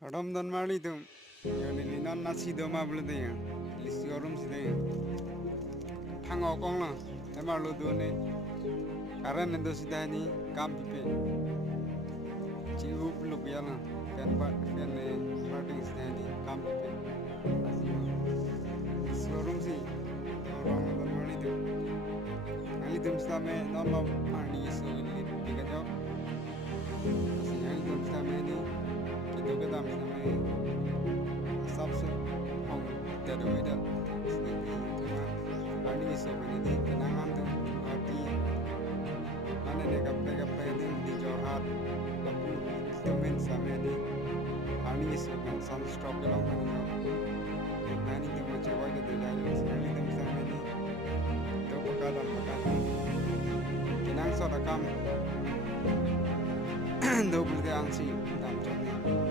Ramadan mali tu, yani linan nasi doma beli tu ya, lisi orang sih tu ya. Thang okong lah, emang lu tu ni, karena itu sih ni kam pipe, cium lu biar lah, kan ni parting sih ni kam pipe, lisi orang sih, Ramadan mali tu, ali tu mesti nama mani isu ini tiga jam, masih ali tu mesti ni kita kita mesti सबसे हम terweda sini cuma ani iso ini kenangan tuh arti ane neka ini di Jorhat lalu temen sama ini ani iso kan sunstroke kalau mana ani tuh macam wajah tuh jalan sekali tuh sama ini tuh pekadan kenang so rekam double ke angsi dalam